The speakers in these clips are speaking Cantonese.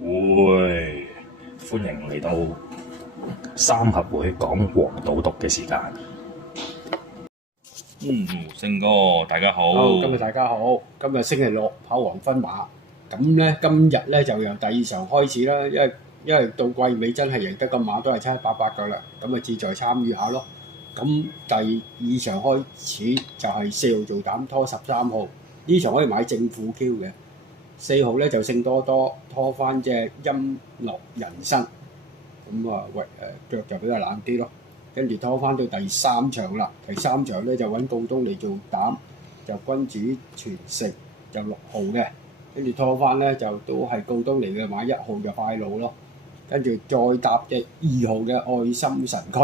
會，歡迎嚟到三合會講黃賭毒嘅時間。勝哥，大家好。好，今日大家好。今日星期六跑黃昏馬，咁咧今日咧就由第二場開始啦。因為到季尾真係贏得個馬都係七七八八噶啦，咁啊志在參與下咯。咁第二場開始就係4號做膽拖13號，呢場可以買正負 Q 嘅。4號咧就勝多多拖翻隻音樂人生，咁啊腳就比較冷啲咯。跟住拖翻到第三場啦，第三場咧就揾告東嚟做膽，就君主傳承就6號嘅，跟住拖翻咧就都係告東嚟嘅，買1號就快路咯，跟住再搭隻2號嘅愛心神區，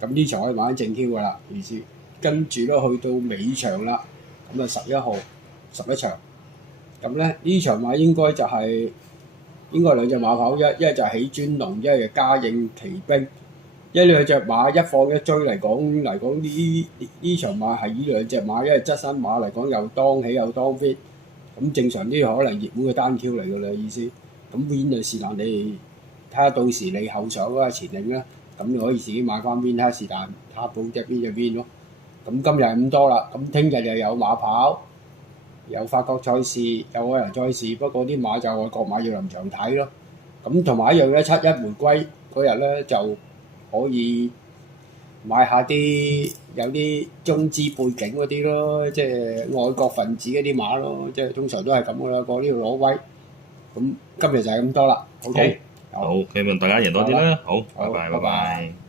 咁呢場可以買正 Q 噶啦，意思跟住咧去到尾場啦，咁啊11號11場，咁咧呢場馬應該就係、應該兩隻馬跑，一就係起尊龍，一就嘉應奇兵。一兩隻馬一放一追嚟講呢場馬係呢兩隻馬，因為側身馬嚟講又當起又當 fit，咁正常呢個可能熱門嘅單 Q 嚟㗎啦意思。咁 win 就是但你睇下到時你後上啦前領啦，咁你可以自己買翻 win 睇下是但，睇下補隻邊就 win 咯。咁今日係咁多啦，咁聽日又有馬跑，有法國賽事，有外人賽事，不過啲馬就外國馬要臨場睇咯。咁同埋一樣咧，7-1回歸嗰日咧就可以買下啲有啲中資背景嗰啲咯，即係外國分子嗰啲馬咯，即係通常都係咁噶啦，過呢度攞威。咁今日就係咁多啦。OK，好，希望大家贏多啲啦。好，拜拜，拜拜。